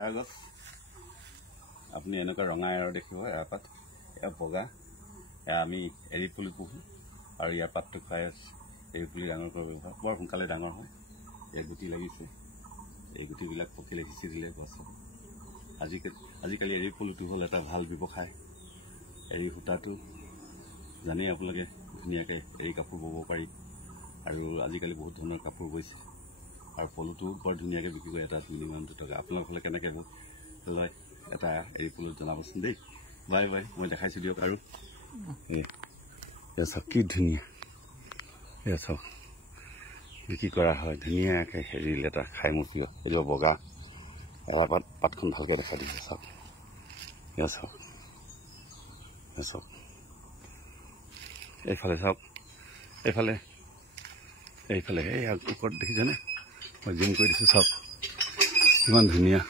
আগত আপুনি এনেকুৱা ৰঙা এৰ দেখিব এৰাপাত এয়া বগা এয়া আমি এৰী পুলি পুহোঁ আৰু ইয়াৰ পাতটো খাই এৰী পুলি ডাঙৰ কৰিব ব্যৱহাৰ বৰ সোনকালে ডাঙৰ হয়। ইয়াৰ গুটি লাগিছে, এই গুটিবিলাক পকিলে সিঁচি দিলে গছ হ'ব। আজিকালি এৰী পুলিটো হ'ল এটা ভাল ব্যৱসায়। এৰী সূতাটো জানেই আপোনালোকে ধুনীয়াকৈ এৰী কাপোৰ ব'ব পাৰি আৰু আজিকালি বহুত ধৰণৰ কাপোৰ বৈছে আৰু পলুটো বৰ ধুনীয়াকৈ বিক্ৰী কৰে, এটা মিনিমাম 2 টকা। আপোনালোকৰ ফালে কেনেকৈ লয় এটা এৰী পুলি জনাবচোন দেই। বাই বাই, মই দেখাইছোঁ দিয়ক। আৰু চাওক কি ধুনীয়া, এয়া চাওক বিক্ৰী কৰা হয় ধুনীয়াকৈ। হেৰি লেটা খাই মোৰ প্ৰিয়, এইটো বগা এৰাপাত, পাতখন ভালকৈ দেখাই দিছে চাওক। এয়া চাওক, এয়া চাওক, এইফালে চাওক, এইফালে এই ওপৰত দেখিছেনে? মই জুম কৰি দিছোঁ, চাওক কিমান ধুনীয়া।